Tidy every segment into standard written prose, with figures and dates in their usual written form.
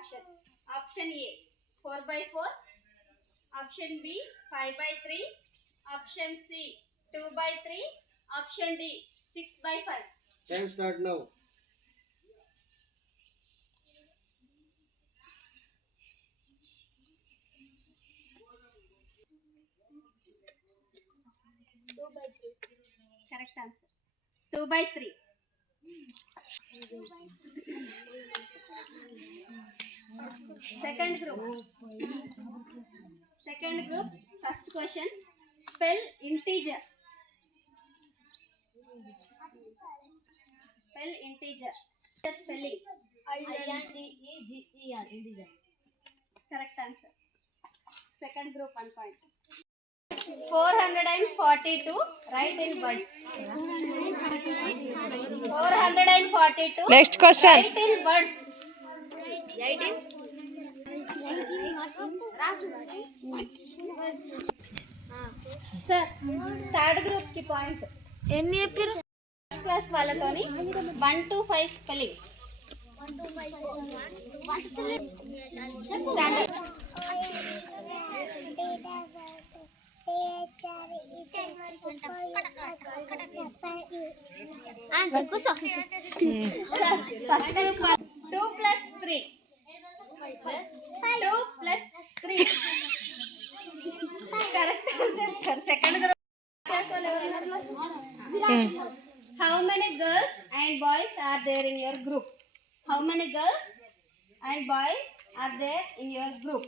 fraction. Option A 4 by 4. Option B 5 by 3. Option C 2 by 3. Option D 6 by 5. Time start now. Correct answer. 2 by 3. Second group. First question. Spell integer. Spell integer. The spelling. INTEGER. Integer. Correct answer. Second group 1 point. 442. Write in words. 442. Next question. Write in words. Sir, third group ki point. ఎన్ని చెప్పారు? First class వాళ్ళతోని 1 to 5 spellings. Standard. First group 2 plus 3. 2 plus 3. Correct answer, sir. Second group class వాళ్ళు ఎవరు? How many girls and boys are there in your group? How many girls and boys are there in your group?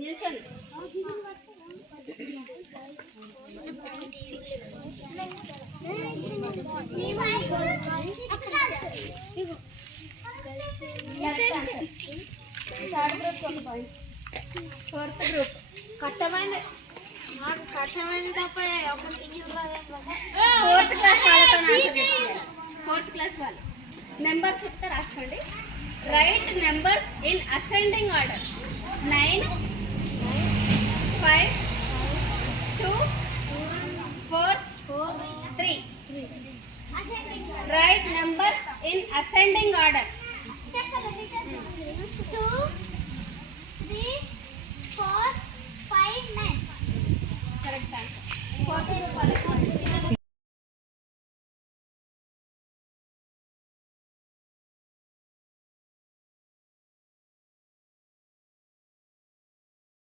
నిల్చోండి. Third group 1 point. Fourth group కట్టమైన తప్ప ఒక single fourth class వాళ్ళతో answer చెప్తాను. Fourth class వాళ్ళు numbers చెప్తే రాసుకోండి. Right numbers in ascending order. 9, 5, 2, 4, 3. Write numbers in ascending order. 2, 3, 4, 5, 9. Correct answer. Fourth group వాళ్ళకి